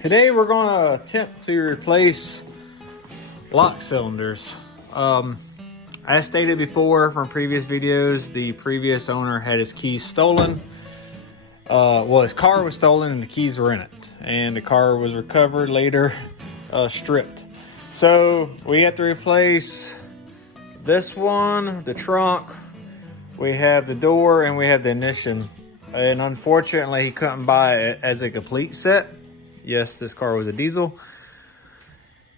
Today we're going to attempt to replace lock cylinders. As stated before from previous videos, the previous owner had his keys stolen. Well, his car was stolen and the keys were in it. And the car was recovered later, stripped. So we have to replace this one, the trunk, we have the door, and we have the ignition. And unfortunately, he couldn't buy it as a complete set. Yes, this car was a diesel.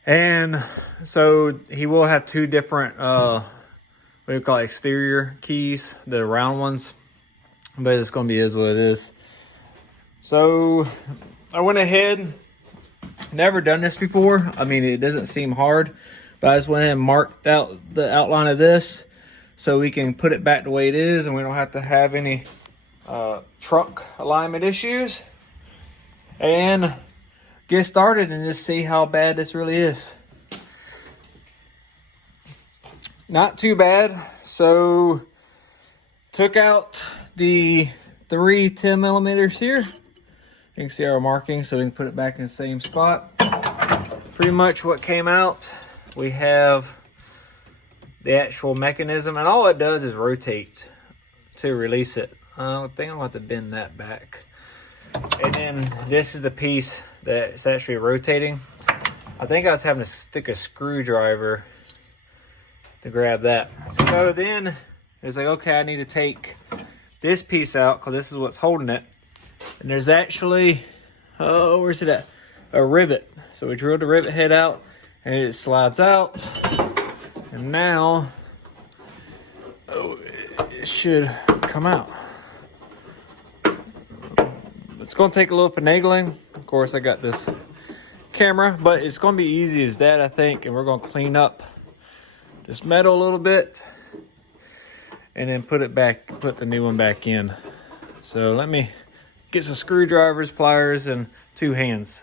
And so he will have two different, what do you call it, exterior keys, the round ones. But it's going to be what it is. So I went ahead, never done this before. I mean, it doesn't seem hard. But I just went ahead and marked out the outline of this so we can put it back the way it is and we don't have to have any trunk alignment issues. And get started and just see how bad this really is. Not too bad. So took out the 3 10mm here. You can see our marking so we can put it back in the same spot. Pretty much what came out, we have the actual mechanism, and all it does is rotate to release it. I think I'll have to bend that back. And then this is the piece that's actually rotating. I think I was having to stick a screwdriver to grab that. So then it's like, okay, I need to take this piece out because this is what's holding it. And there's actually, oh, where's it at? A rivet. So we drilled the rivet head out and it slides out. And now, oh, it should come out. It's going to take a little finagling. Of course, I got this camera, but it's going to be easy as that, I think. And we're going to clean up this metal a little bit and then put the new one back in. So let me get some screwdrivers, pliers, and 2 hands.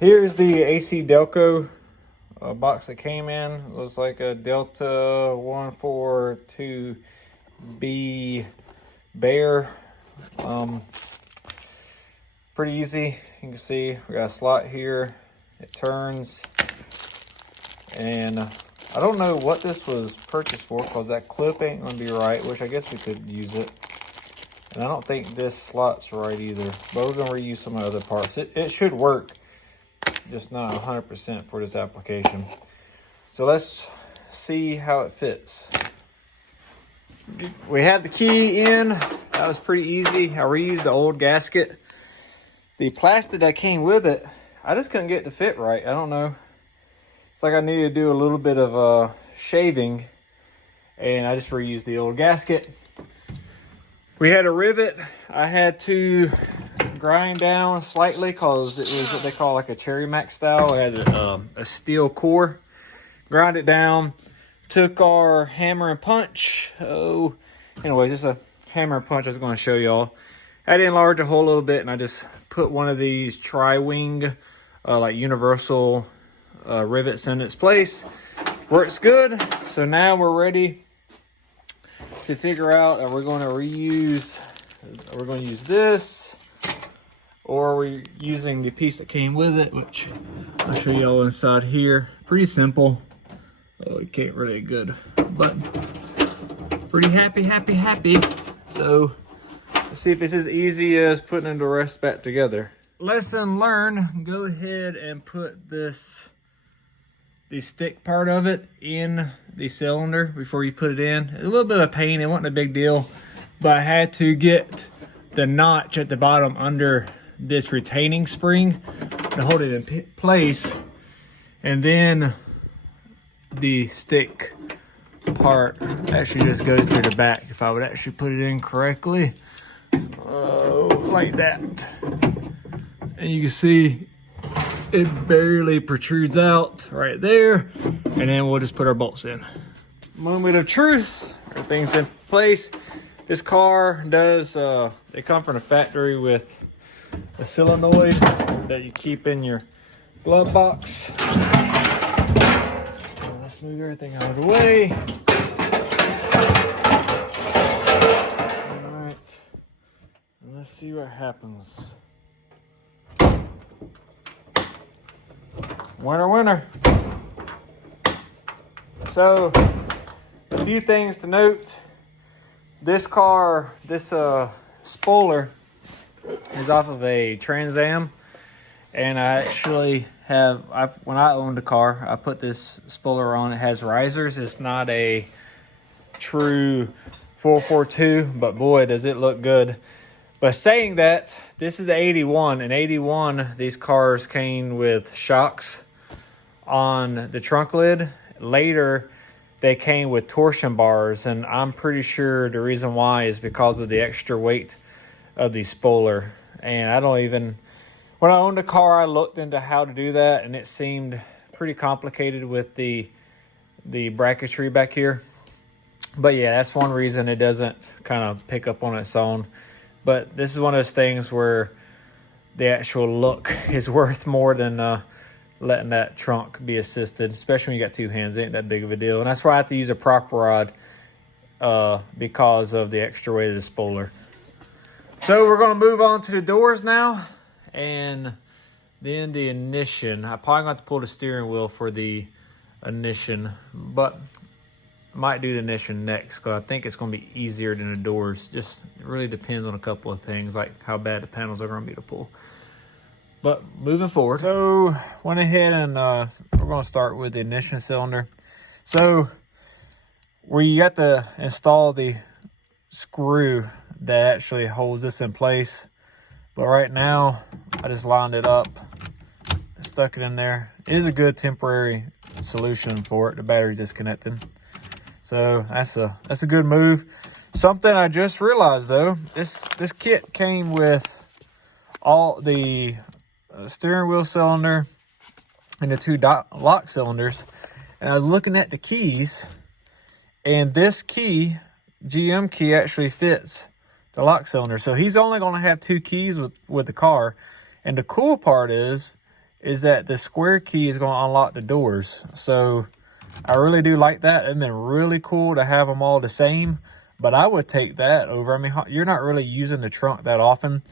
Here's the AC Delco box that came in. It looks like a Delta 142B Bear. Pretty easy. You can see we got a slot here. It turns. And I don't know what this was purchased for because that clip ain't going to be right, which I guess we could use it. And I don't think this slot's right either. But we're going to reuse some of the other parts. It should work, just not 100% for this application. So let's see how it fits. We have the key in. That was pretty easy. I reused the old gasket. The plastic that came with it, I just couldn't get it to fit right. I don't know. It's like I needed to do a little bit of shaving, and I just reused the old gasket. We had a rivet I had to grind down slightly because it was what they call like a Cherry Mac style. It has a steel core. Grind it down. Took our hammer and punch. Oh, anyways, just a hammer and punch I was going to show y'all. I had to enlarge the hole a little bit, and I just put one of these tri-wing, like universal rivets in its place. Works good. So now we're ready to figure out, are we going to use this, or are we using the piece that came with it, which I'll show y'all inside here. Pretty simple. Oh, it can't really good, but pretty happy. So let's see if it's as easy as putting the rest back together. Lesson learned, go ahead and put the stick part of it in the cylinder before you put it in. A little bit of a pain, it wasn't a big deal, but I had to get the notch at the bottom under this retaining spring to hold it in place. And then the stick part actually just goes through the back if I would actually put it in correctly. Oh, like that. And you can see it barely protrudes out right there. And then we'll just put our bolts in. Moment of truth. Everything's in place. This car does, they come from the factory with a solenoid that you keep in your glove box. So let's move everything out of the way. All right. Let's see what happens. winner, winner. So, a few things to note. This car, this spoiler is off of a Trans Am, and I actually have, when I owned a car, I put this spoiler on. It has risers. It's not a true 442, but boy, does it look good. But saying that, this is the 81, and 81, these cars came with shocks on the trunk lid. Later, they came with torsion bars, and I'm pretty sure the reason why is because of the extra weight of the spoiler. And I don't even, when I owned a car, I looked into how to do that, and it seemed pretty complicated with the bracketry back here. But yeah, that's one reason it doesn't kind of pick up on its own. But this is one of those things where the actual look is worth more than letting that trunk be assisted, especially when you got two hands. It ain't that big of a deal. And that's why I have to use a prop rod because of the extra weight of the spoiler. So we're going to move on to the doors now, and then the ignition. I probably got to pull the steering wheel for the ignition, but I might do the ignition next because I think it's going to be easier than the doors. Just it really depends on a couple of things, like how bad the panels are going to be to pull. But moving forward, so went ahead and we're going to start with the ignition cylinder. So where you got to install the screw that actually holds this in place, but right now I just lined it up, stuck it in there. It is a good temporary solution for it. The battery's disconnected, so that's a good move. Something I just realized though, this kit came with all the steering wheel cylinder and the two lock cylinders, and I was looking at the keys, and this key, GM key, actually fits the lock cylinder. So he's only going to have two keys with the car. And the cool part is that the square key is going to unlock the doors. So I really do like that. It'd been really cool to have them all the same, but I would take that over. I mean, you're not really using the trunk that often.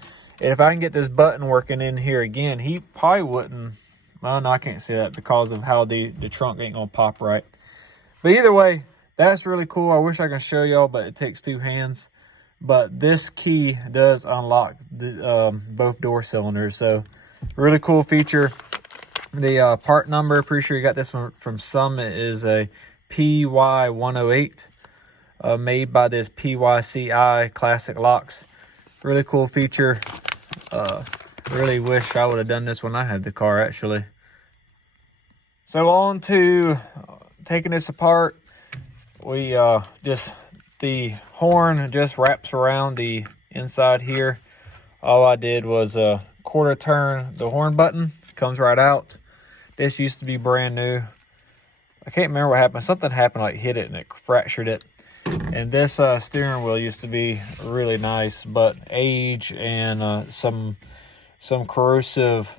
And if I can get this button working in here again, he probably wouldn't. Well, no, I can't say that because of how the trunk ain't going to pop right. But either way, that's really cool. I wish I could show y'all, but it takes two hands. But this key does unlock the, both door cylinders. So really cool feature. The part number, pretty sure you got this one from Summit, is a PY108 made by this PYCI Classic Locks. Really cool feature. Really wish I would have done this when I had the car, actually. So on to taking this apart. We the horn just wraps around the inside here. All I did was quarter turn the horn button. Comes right out. This used to be brand new. I can't remember what happened. Something happened, like hit it and it fractured it. And this steering wheel used to be really nice, but age and some corrosive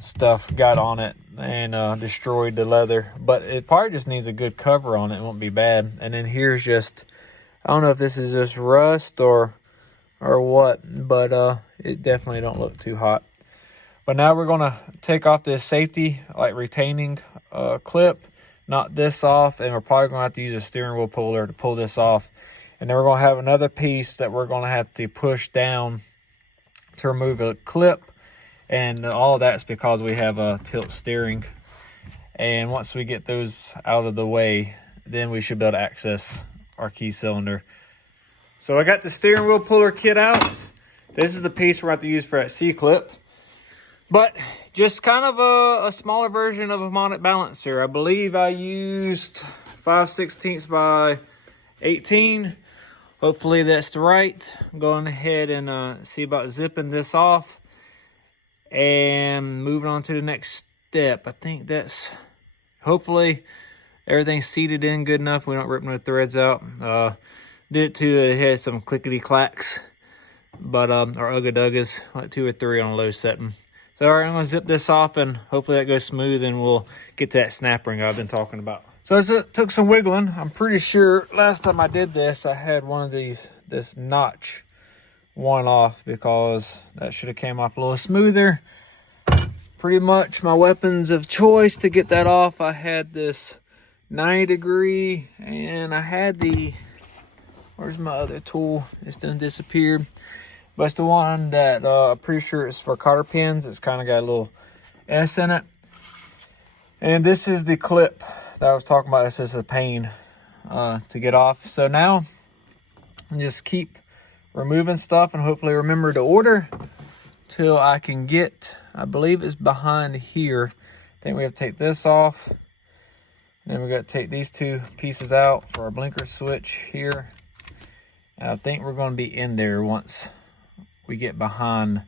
stuff got on it and destroyed the leather. But it probably just needs a good cover on it. It won't be bad. And then here's just, I don't know if this is just rust or what, but it definitely don't look too hot. But now we're gonna take off this safety, like retaining clip, knock this off, and we're probably gonna have to use a steering wheel puller to pull this off. And then we're gonna have another piece that we're gonna have to push down to remove a clip. And all that's because we have a tilt steering. And once we get those out of the way, then we should be able to access our key cylinder. So I got the steering wheel puller kit out. This is the piece we're going to have to use for that C-clip. But just kind of a smaller version of a mounted balancer. I believe I used 5/16 by 18. Hopefully that's right. I'm going ahead and see about zipping this off and moving on to the next step. I think that's, hopefully everything's seated in good enough. We don't rip no threads out. Did it too, it had some clickety clacks, but or ugga duggas, like 2 or 3 on a low setting. So all right, I'm gonna zip this off and hopefully that goes smooth and we'll get to that snap ring I've been talking about. So it took some wiggling. I'm pretty sure last time I did this, I had one of these, this notch one off, because that should have came off a little smoother. pretty much my weapons of choice to get that off. I had this 90-degree, and I had the, where's my other tool? It's done disappeared. But it's the one that I'm pretty sure it's for cotter pins. It's kind of got a little S in it. And this is the clip that I was talking about. It's just a pain to get off. So now just keep removing stuff and hopefully remember to order till I can get, I believe it's behind here. I think we have to take this off. And then we got to take these two pieces out for our blinker switch here. And I think we're going to be in there once we get behind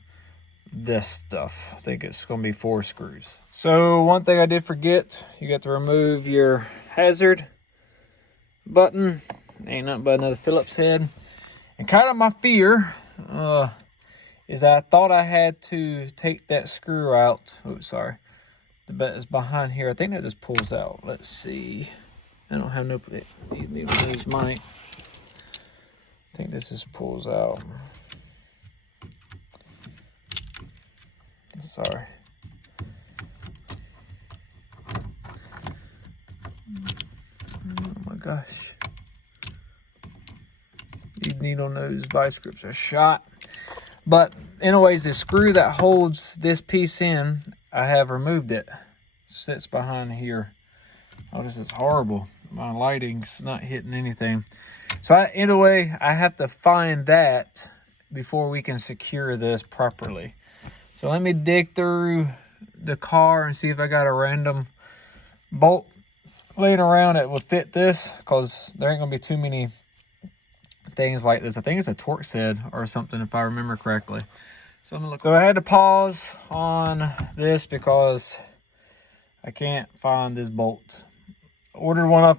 this stuff. I think it's going to be 4 screws. So one thing I did forget, you got to remove your hazard button. Ain't nothing but another Phillips head. And kind of my fear is that I thought I had to take that screw out. Oh, sorry. The bet is behind here. I think that just pulls out. Let's see. I don't have no, these need to use mine. I think this just pulls out. Sorry. Oh my gosh. These needle nose vice grips are shot. But anyways, the screw that holds this piece in, I have removed it. It sits behind here. Oh, this is horrible. My lighting's not hitting anything. So anyway, I have to find that before we can secure this properly. So let me dig through the car and see if I got a random bolt laying around that would fit this, because there ain't gonna be too many things like this. I think it's a Torx head or something if I remember correctly. So I'm gonna look. So I had to pause on this because I can't find this bolt. Ordered one up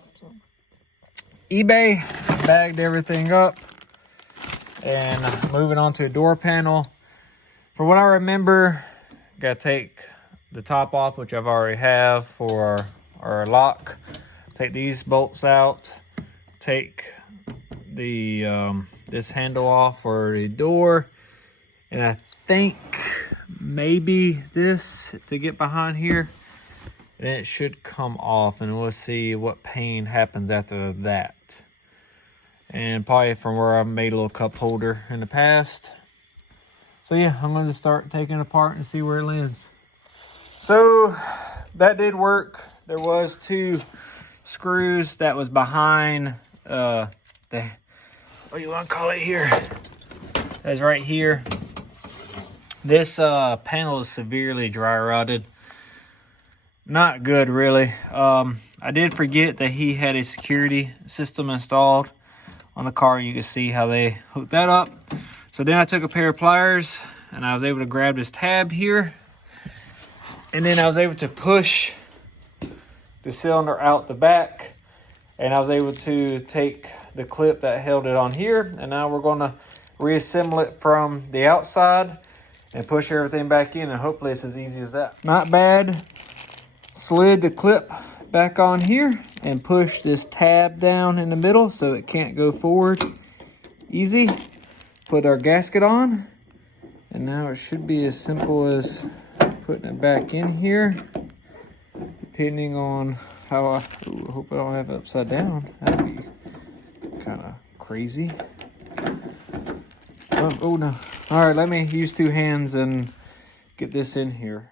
eBay, bagged everything up, and moving on to a door panel. For what I remember, gotta take the top off, which I've already have for our lock. Take these bolts out. Take the this handle off for the door, and I think maybe this to get behind here, and it should come off, and we'll see what pain happens after that. And probably from where I've made a little cup holder in the past. So yeah, I'm going to start taking it apart and see where it lands. So that did work. There was 2 screws that was behind the, what do you want to call it here? That's right here. This panel is severely dry rotted. Not good, really. I did forget that he had a security system installed on the car. You can see how they hooked that up. So then I took a pair of pliers and I was able to grab this tab here. And then I was able to push the cylinder out the back. And I was able to take the clip that held it on here. And now we're going to reassemble it from the outside and push everything back in. And hopefully it's as easy as that. Not bad. Slid the clip back on here and pushed this tab down in the middle so it can't go forward. Easy. Put our gasket on, and now it should be as simple as putting it back in here, depending on how I hope I don't have it upside down. That'd be kind of crazy. Oh no. All right, let me use 2 hands and get this in here.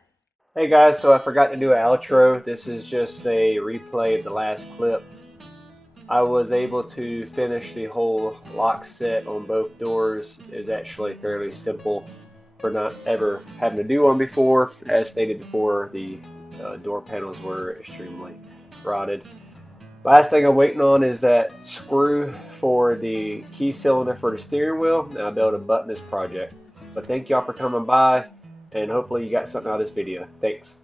Hey guys, so I forgot to do an outro. This is just a replay of the last clip. I was able to finish the whole lock set on both doors. It was actually fairly simple for not ever having to do one before. As stated before, the door panels were extremely rotted. Last thing I'm waiting on is that screw for the key cylinder for the steering wheel, and I'll be able to button this project. But thank y'all for coming by, and hopefully you got something out of this video. Thanks.